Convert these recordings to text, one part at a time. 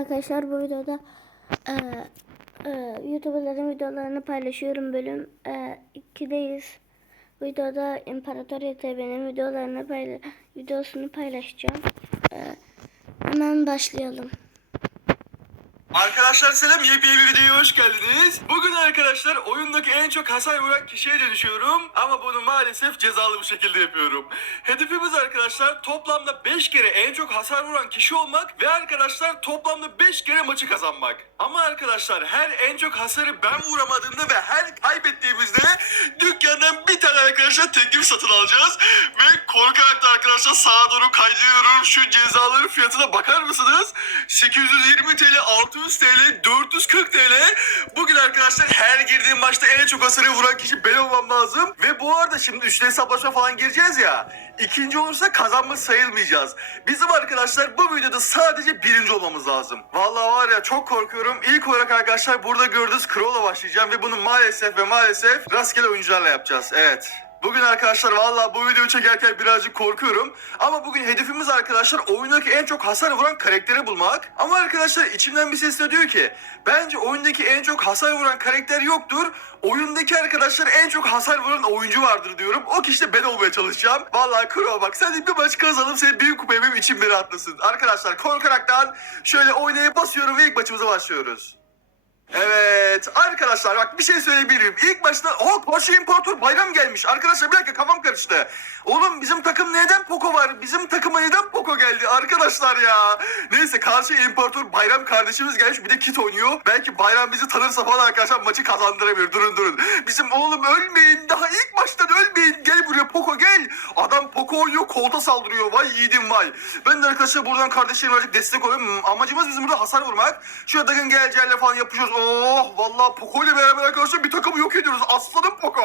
Arkadaşlar bu videoda e, e, YouTuber'ların videolarını paylaşıyorum. Bölüm e, 2'deyiz. Bu videoda İmparator YTB'nin videolarını payla videosunu paylaşacağım. E, hemen başlayalım. Arkadaşlar selam yepyeni bir videoya hoş geldiniz. Bugün arkadaşlar oyundaki en çok hasar vuran kişiye dönüşüyorum. Ama bunu maalesef cezalı bir şekilde yapıyorum. Hedefimiz arkadaşlar toplamda 5 kere en çok hasar vuran kişi olmak ve arkadaşlar toplamda 5 kere maçı kazanmak. Ama arkadaşlar her en çok hasarı ben vuramadığımda ve her kaybettiğimizde dükkandan bir tane arkadaşlar teklif satın alacağız. Ve korkarak da arkadaşlar sağa doğru kaydırıyorum. Şu cezaların fiyatına bakar mısınız? 820 TL, 600 TL, 440 TL. Bugün arkadaşlar her girdiğim maçta en çok hasarı vuran kişi ben olmam lazım. Ve bu arada şimdi üçlü hesaplaşma falan gireceğiz ya. İkinci olursa kazanmış sayılmayacağız. Bizim arkadaşlar bu videoda sadece birinci olmamız lazım. Vallahi var ya çok korkuyorum. İlk olarak arkadaşlar burada gördüğünüz Crow'la başlayacağım ve bunu maalesef ve maalesef rastgele oyuncularla yapacağız. Evet. Bugün arkadaşlar vallahi bu videoyu çekerken birazcık korkuyorum. Ama bugün hedefimiz arkadaşlar oyundaki en çok hasar vuran karakteri bulmak. Ama arkadaşlar içimden bir ses de diyor ki bence oyundaki en çok hasar vuran karakter yoktur. Oyundaki arkadaşlar en çok hasar vuran oyuncu vardır diyorum. O kişi de ben olmaya çalışacağım. Vallahi Kuro bak sen bir maç kazanıp seni büyük kupaya benim içim bir rahatlasın. Arkadaşlar korkaraktan şöyle oynayıp basıyorum ve ilk maçımıza başlıyoruz. Evet arkadaşlar bak bir şey söyleyebilirim. İlk başta o Porsche İmparator Bayram gelmiş. Arkadaşlar bir dakika kafam karıştı. Oğlum bizim takım neden Poco var? Bizim takıma neden Poco geldi arkadaşlar ya? Neyse karşı İmparator Bayram kardeşimiz gelmiş bir de kit oynuyor. Belki Bayram bizi tanırsa falan arkadaşlar maçı kazandırabilir. Durun durun. Bizim oğlum ölmeyin daha ilk baştan ölmeyin. Gel buraya Poco gel. Adam Poco oynuyor kolta saldırıyor. Vay yiğidim vay. Ben de arkadaşlar buradan kardeşlerime birazcık destek olayım. Amacımız bizim burada hasar vurmak. Şöyle Dagın geleceğiyle falan yapışıyoruz. Oh vallahi Poco ile beraber arkadaşlar bir takımı yok ediyoruz. Aslanım Poco.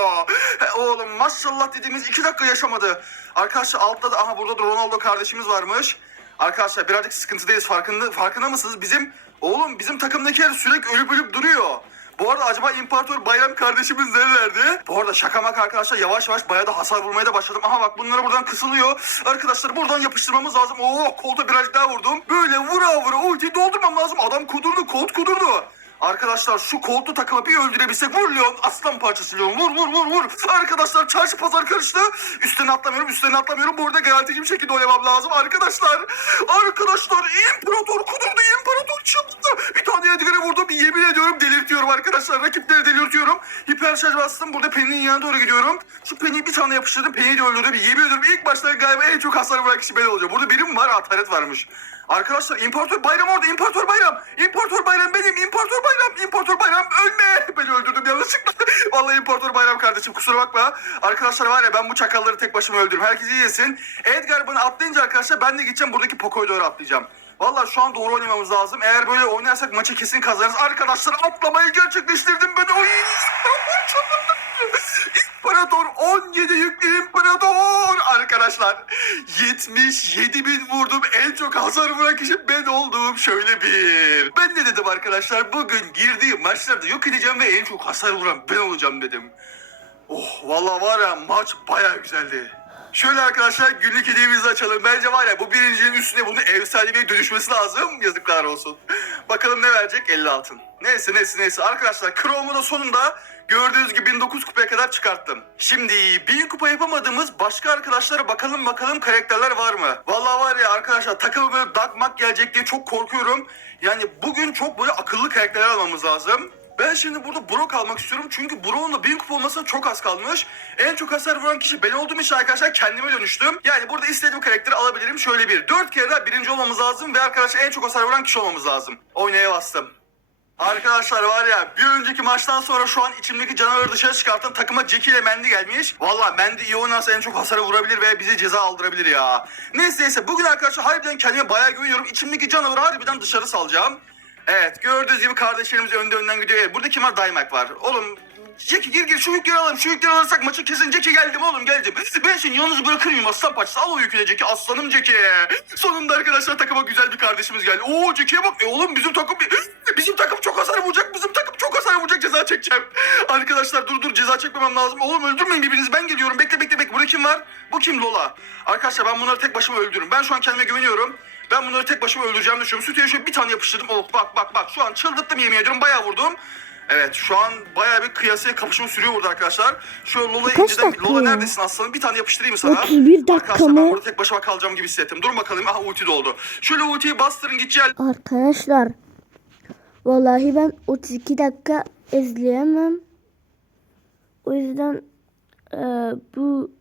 He, oğlum maşallah dediğimiz iki dakika yaşamadı. Arkadaşlar altta da aha burada da Ronaldo kardeşimiz varmış. Arkadaşlar birazcık sıkıntıdayız farkında, farkında mısınız? Bizim oğlum bizim takımdakiler sürekli ölüp ölüp duruyor. Bu arada acaba İmparator Bayram kardeşimiz nerelerde? Bu arada şaka maka arkadaşlar yavaş yavaş bayağı da hasar vurmaya da başladım. Aha bak bunlara buradan kısılıyor. Arkadaşlar buradan yapıştırmamız lazım. Oo kolda birazcık daha vurdum. Böyle vura vura ultiyi doldurmam lazım. Adam kudurdu kolt kudurdu. Arkadaşlar şu koltu takımı bir öldürebilsek vur Leon aslan parçası Leon vur vur vur vur. Arkadaşlar çarşı pazar karıştı. Üstüne atlamıyorum üstüne atlamıyorum. Burada garantici bir şekilde oynamam lazım arkadaşlar. Arkadaşlar imparator kudurdu imparator çıldırdı. Bir tane Edgar'ı vurdum yemin ediyorum delirtiyorum arkadaşlar. Rakipleri delirtiyorum. Hiper şarj bastım burada Penny'nin yanına doğru gidiyorum. Şu Penny'yi bir tane yapıştırdım Penny'yi de öldürdüm. Yemin ediyorum ilk başta galiba en çok hasar vuran kişi ben olacağım. Burada birim var ataret varmış. Arkadaşlar İmparator Bayram orada İmparator Bayram. İmparator Bayram benim İmparator Bayram. İmparator Bayram ölme. Beni öldürdüm yanlışlıkla. Vallahi İmparator Bayram kardeşim kusura bakma. Arkadaşlar var ya ben bu çakalları tek başıma öldürürüm. Herkes iyi. Edgar bana atlayınca arkadaşlar ben de gideceğim buradaki Poco'ya doğru atlayacağım. Vallahi şu an doğru oynamamız lazım. Eğer böyle oynarsak maçı kesin kazanırız. Arkadaşlar atlamayı gerçekleştirdim ben. Oy! İmparator 17 yüklü imparator. Arkadaşlar 77 bin vurdum. En çok hasar vuran kişi ben oldum. Şöyle bir. Ben ne dedim arkadaşlar bugün girdiğim maçlarda yok edeceğim ve en çok hasar vuran ben olacağım dedim. Oh vallahi var ya maç baya güzeldi Şöyle arkadaşlar günlük hediyemizi açalım. Bence var ya bu birincinin üstüne bunun efsaneviye dönüşmesi lazım. Yazıklar olsun. Bakalım ne verecek? 50 altın. Neyse neyse neyse. Arkadaşlar Chrome'u da sonunda gördüğünüz gibi 1009 kupaya kadar çıkarttım. Şimdi 1000 kupa yapamadığımız başka arkadaşlara bakalım bakalım karakterler var mı? Vallahi var ya arkadaşlar takımı böyle dakmak gelecek diye çok korkuyorum. Yani bugün çok böyle akıllı karakterler almamız lazım. Ben şimdi burada Brock almak istiyorum çünkü Brock'un da 1000 kupa olmasına çok az kalmış. En çok hasar vuran kişi ben olduğum için arkadaşlar kendime dönüştüm. Yani burada istediğim karakteri alabilirim şöyle bir. 4 kere daha birinci olmamız lazım ve arkadaşlar en çok hasar vuran kişi olmamız lazım. Oynaya bastım. Arkadaşlar var ya bir önceki maçtan sonra şu an içimdeki canavarı dışarı çıkarttım. Takıma Jackie ile Mendy gelmiş. Valla Mendy iyi oynarsa en çok hasarı vurabilir ve bizi ceza aldırabilir ya. Neyse neyse bugün arkadaşlar harbiden kendime bayağı güveniyorum. İçimdeki canavarı harbiden dışarı salacağım. Evet gördüğünüz gibi kardeşlerimiz önde önden gidiyor. Evet, burada kim var? Daymak var. Oğlum Jackie gir gir şu yükleri alalım. Şu yükleri alırsak maçı kesin Jackie geldim oğlum geldim. Ben seni yalnız bırakır mıyım aslan parçası? Al o yükü de Jackie aslanım Jackie. Sonunda arkadaşlar takıma güzel bir kardeşimiz geldi. Oo Jackie'ye bak. E oğlum bizim takım bizim takım çok hasar vuracak. Bizim takım çok hasar vuracak ceza çekeceğim. Arkadaşlar dur dur ceza çekmemem lazım. Oğlum öldürmeyin birbirinizi ben geliyorum. Bekle bekle bekle. Burada kim var? Bu kim Lola? Arkadaşlar ben bunları tek başıma öldürürüm. Ben şu an kendime güveniyorum. Ben bunları tek başıma öldüreceğimi düşünüyorum. Sütüye şöyle bir tane yapıştırdım. Oh bak bak bak şu an çıldırttım yemin ediyorum bayağı vurdum. Evet şu an bayağı bir kıyasıya kapışma sürüyor burada arkadaşlar. Şu Lola'yı Kaç inceden... dakika Lola ya? neredesin aslanım? Bir tane yapıştırayım mı sana? 31 dakika Arkadaşlar ben mı? burada tek başıma kalacağım gibi hissettim. Dur bakalım. Aha ulti doldu. Şöyle ultiyi bastırın gideceğim. Arkadaşlar vallahi ben 32 dakika izleyemem. O yüzden e, bu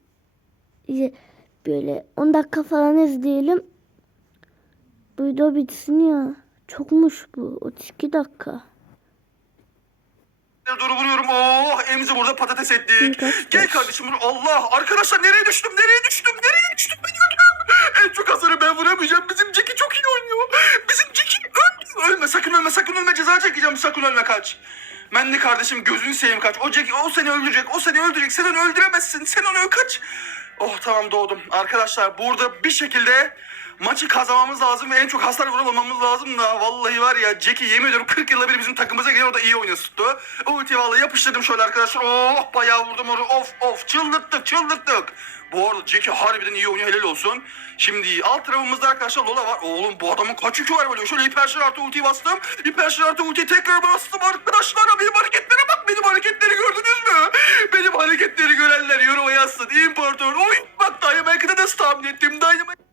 e, böyle 10 dakika falan izleyelim. Bu video bitsin ya. Çokmuş bu 32 dakika. Doğru vuruyorum. Oh Emzi burada patates ettik. Gel kardeşim vur. Allah arkadaşlar nereye düştüm? Nereye düştüm? Nereye düştüm? Ben öldüm. En çok hasarı ben vuramayacağım. Bizim Jackie çok iyi oynuyor. Bizim Jackie öl. Ölme sakın ölme sakın ölme ceza çekeceğim. Sakın ölme kaç. Menli kardeşim gözünü seveyim kaç. O Jackie o seni öldürecek. O seni öldürecek. Sen onu öldüremezsin. Sen onu kaç. Oh tamam doğdum. Arkadaşlar burada bir şekilde maçı kazanmamız lazım ve en çok hasar vurulmamamız lazım da vallahi var ya Jackie yemin ediyorum 40 yılda bir bizim takımımıza geliyor o da iyi oynuyor tuttu. Ulti vallahi yapıştırdım şöyle arkadaşlar. Oh bayağı vurdum onu. Of of çıldırttık çıldırttık. Bu arada Jackie harbiden iyi oynuyor helal olsun. Şimdi alt tarafımızda arkadaşlar Lola var. Oğlum bu adamın kaç yükü var böyle. Şöyle hiperşir artı ultiyi bastım. Hiperşir artı ultiyi tekrar bastım arkadaşlar. Benim hareketlere bak. Benim hareketleri gördünüz mü? Benim hareketleri görenler yoruma yazsın. İmparator. Oy bak Dynamite'ı nasıl tahmin ettim. Dynamite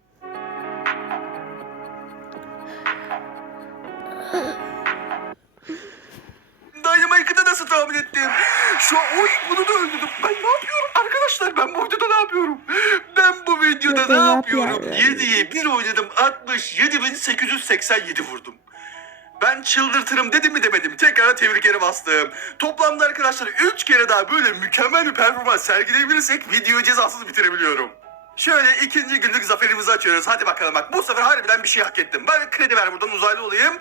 nasıl tahmin ettim? Şu an oy bunu da öldürdüm. Ben ne yapıyorum arkadaşlar? Ben bu videoda ne yapıyorum? Ben bu videoda ne ne yapıyorum? yapıyor? 7'yi bir oynadım 67.887 vurdum. Ben çıldırtırım dedim mi demedim. Tekrar tebrik yere bastım. Toplamda arkadaşlar 3 kere daha böyle mükemmel bir performans sergileyebilirsek videoyu cezasız bitirebiliyorum. Şöyle ikinci günlük zaferimizi açıyoruz. Hadi bakalım bak bu sefer harbiden bir şey hak ettim. Ben kredi ver buradan uzaylı olayım.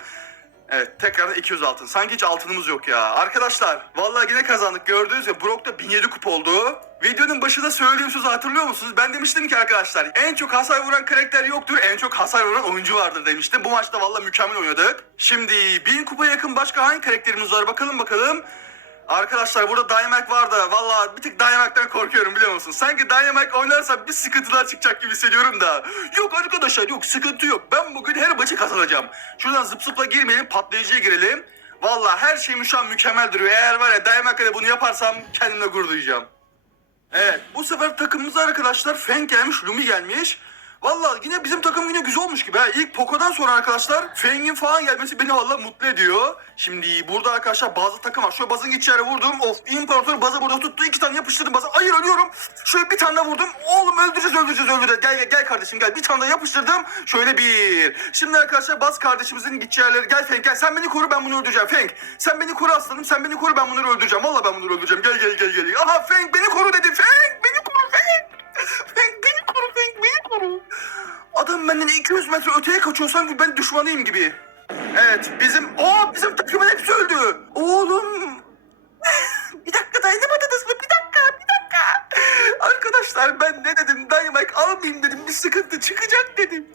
Evet tekrardan 200 altın. Sanki hiç altınımız yok ya. Arkadaşlar vallahi yine kazandık. Gördüğünüz gibi Brock'ta 1007 kupa oldu. Videonun başında sözü hatırlıyor musunuz? Ben demiştim ki arkadaşlar en çok hasar vuran karakter yoktur. En çok hasar vuran oyuncu vardır demiştim. Bu maçta vallahi mükemmel oynadık. Şimdi 1000 kupa yakın başka hangi karakterimiz var bakalım bakalım. Arkadaşlar burada Dynamite var da vallahi bir tık Dynamite'den korkuyorum biliyor musun? Sanki Dynamite oynarsam bir sıkıntılar çıkacak gibi hissediyorum da. Yok arkadaşlar yok sıkıntı yok. Ben bugün her maçı kazanacağım. Şuradan zıp zıpla girmeyelim patlayıcıya girelim. Vallahi her şeyim şu an mükemmel duruyor. Eğer var ya Dynamite'le bunu yaparsam kendimle gurur duyacağım. Evet bu sefer takımımıza arkadaşlar Feng gelmiş, Lumi gelmiş. Vallahi yine bizim takım yine güzel olmuş gibi. Ha. İlk Poco'dan sonra arkadaşlar Feng'in falan gelmesi beni vallahi mutlu ediyor. Şimdi burada arkadaşlar bazı takım var. Şöyle bazın gideceğine vurdum. Of İmparator bazı burada tuttu. iki tane yapıştırdım baza. Hayır ölüyorum. Şöyle bir tane vurdum. Oğlum öldüreceğiz öldüreceğiz öldüreceğiz. Gel gel, gel kardeşim gel. Bir tane yapıştırdım. Şöyle bir. Şimdi arkadaşlar baz kardeşimizin gideceği. Gel Feng gel. Sen beni koru ben bunu öldüreceğim. Feng sen beni koru aslanım. Sen beni koru ben bunları öldüreceğim. Vallahi ben bunları öldüreceğim. Gel gel gel gel. Aha Feng beni koru dedi. Feng beni koru Feng. Beni koru Feng beni koru. Adam benden 200 metre öteye kaçıyor sanki ben düşmanıyım gibi. Evet bizim o bizim takımın hepsi öldü. Oğlum. bir dakika dayanamadınız mı? Bir dakika bir dakika. Arkadaşlar ben ne dedim Dynamite almayayım dedim bir sıkıntı çıkacak dedim.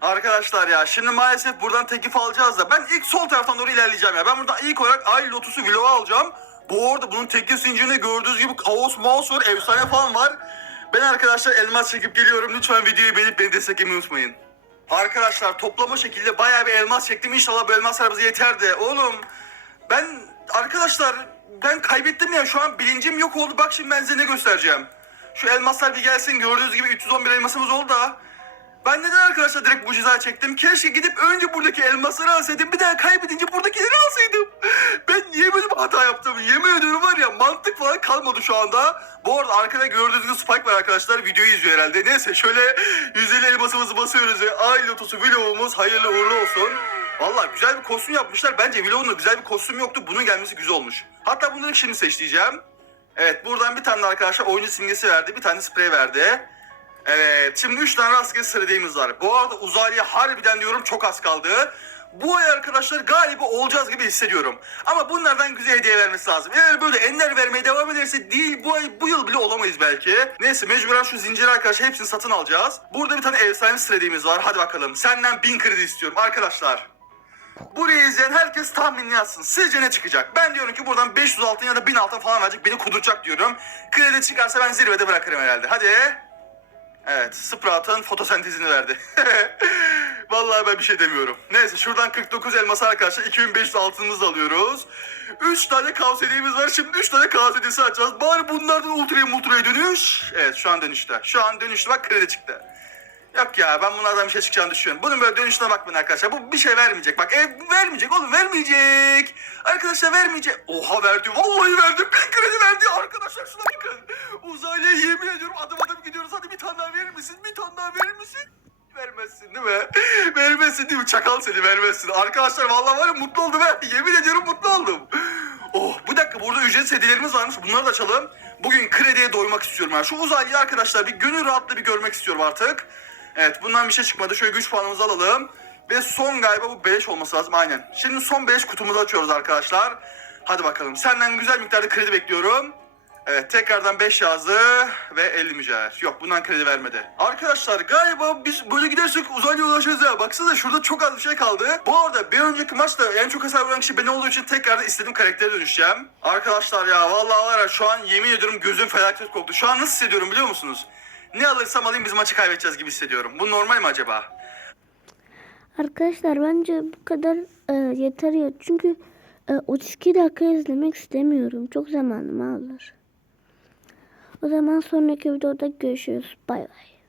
Arkadaşlar ya şimdi maalesef buradan teklif alacağız da ben ilk sol taraftan doğru ilerleyeceğim ya. Ben burada ilk olarak Ay Lotus'u Vlog'a alacağım. Bu arada bunun teklif zincirinde gördüğünüz gibi kaos mouse var, efsane falan var. Ben arkadaşlar elmas çekip geliyorum. Lütfen videoyu beğenip beni desteklemeyi unutmayın. Arkadaşlar toplama şekilde bayağı bir elmas çektim. İnşallah bu elmaslar bize yeter de. Oğlum ben arkadaşlar ben kaybettim ya şu an bilincim yok oldu. Bak şimdi ben size ne göstereceğim. Şu elmaslar bir gelsin. Gördüğünüz gibi 311 elmasımız oldu da. Ben neden arkadaşlar direkt bu ceza çektim? Keşke gidip önce buradaki elmasları alsaydım. Bir daha kaybedince buradakileri alsaydım. Ben niye böyle bir hata yaptım? Yemin ediyorum var ya mantık falan kalmadı şu anda. Bu arada arkada gördüğünüz gibi Spike var arkadaşlar. Videoyu izliyor herhalde. Neyse şöyle 150 elmasımızı basıyoruz. ve Ay Lotus'u vlogumuz hayırlı uğurlu olsun. Valla güzel bir kostüm yapmışlar. Bence vlogun güzel bir kostüm yoktu. Bunun gelmesi güzel olmuş. Hatta bunları şimdi seçleyeceğim. Evet buradan bir tane arkadaşlar oyuncu simgesi verdi. Bir tane sprey verdi. Evet şimdi 3 tane rastgele sıradayımız var. Bu arada uzaylıya harbiden diyorum çok az kaldı. Bu ay arkadaşlar galiba olacağız gibi hissediyorum. Ama bunlardan güzel hediye vermesi lazım. Eğer böyle enler vermeye devam ederse değil bu ay bu yıl bile olamayız belki. Neyse mecburen şu zinciri arkadaşlar hepsini satın alacağız. Burada bir tane efsane sıradayımız var. Hadi bakalım senden 1000 kredi istiyorum arkadaşlar. Burayı izleyen herkes tahminini yazsın. Sizce ne çıkacak? Ben diyorum ki buradan 500 altın ya da 1000 altın falan verecek. Beni kuduracak diyorum. Kredi çıkarsa ben zirvede bırakırım herhalde. Hadi. Evet, Sprout'un fotosentezini verdi. Vallahi ben bir şey demiyorum. Neyse şuradan 49 elması arkadaşlar 2500 altınımızı alıyoruz. 3 tane kaos hediyemiz var. Şimdi 3 tane kaos hediyesi açacağız. Bari bunlardan ultraya multraya dönüş. Evet şu an dönüşte. Şu an dönüşte bak kredi çıktı. Yok ya ben bunlardan bir şey çıkacağını düşünüyorum. Bunun böyle dönüşüne bakmayın arkadaşlar. Bu bir şey vermeyecek. Bak ev vermeyecek oğlum vermeyecek. Arkadaşlar vermeyecek. Oha verdi. Vallahi verdi. Bir kredi verdi. Arkadaşlar şuna bakın. Uzaylıya yemin ediyorum adım adım gidiyoruz. Hadi bir tane daha verir misin? Bir tane daha verir misin? Vermezsin değil mi? Vermezsin değil mi? Çakal seni vermezsin. Arkadaşlar vallahi var ya mutlu oldum ha. Yemin ediyorum mutlu oldum. Oh bir dakika burada ücretsiz hediyelerimiz varmış. Bunları da açalım. Bugün krediye doymak istiyorum. Yani. Şu uzaylıyı arkadaşlar bir gönül rahatlığı bir görmek istiyorum artık. Evet bundan bir şey çıkmadı. Şöyle güç puanımızı alalım. Ve son galiba bu 5 olması lazım aynen. Şimdi son 5 kutumuzu açıyoruz arkadaşlar. Hadi bakalım. Senden güzel miktarda kredi bekliyorum. Evet tekrardan 5 yazdı ve 50 mücevher. Yok bundan kredi vermedi. Arkadaşlar galiba biz böyle gidersek uzaylıya ulaşırız ya. Baksanıza şurada çok az bir şey kaldı. Bu arada bir önceki maçta en çok hasar vuran kişi ben olduğu için tekrardan istediğim karaktere dönüşeceğim. Arkadaşlar ya vallahi var ya şu an yemin ediyorum gözüm felaket koktu. Şu an nasıl hissediyorum biliyor musunuz? Ne alırsam alayım biz maçı kaybedeceğiz gibi hissediyorum. Bu normal mi acaba? Arkadaşlar bence bu kadar e, yeter ya. Çünkü e, 32 dakika izlemek istemiyorum. Çok zamanımı alır. O zaman sonraki videoda görüşürüz. Bay bay.